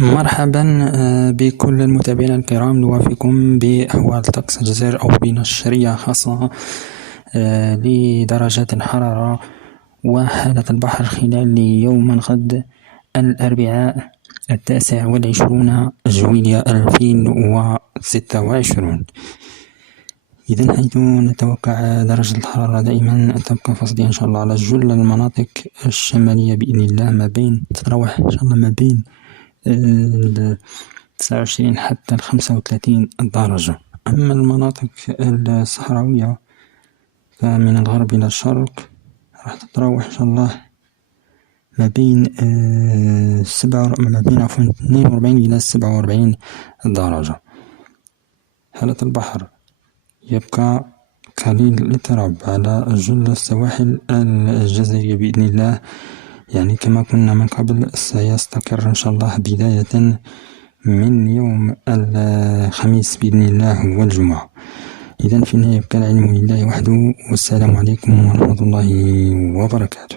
مرحبا بكل المتابعين الكرام. نوافيكم بأحوال طقس الجزائر أو بنشرية خاصة لدرجات الحرارة وحالة البحر خلال يوم غد الأربعاء 29 جويلية 2026. إذن حيث نتوقع درجة الحرارة دائما تبقى فصلية إن شاء الله على جل المناطق الشمالية بإذن الله، ما بين تتراوح إن شاء الله ما بين 29 حتى 35 درجة. أما المناطق الصحراوية فمن الغرب إلى الشرق راح تتراوح إن شاء الله ما بين 42 إلى 47 درجة. حالة البحر يبقى قليل الاضطراب على جل السواحل الجزائرية بإذن الله، يعني كما كنا من قبل سيستقر إن شاء الله بداية من يوم الخميس بإذن الله والجمعة. إذن في النهاية يبقى العلم لله وحده، والسلام عليكم ورحمة الله وبركاته.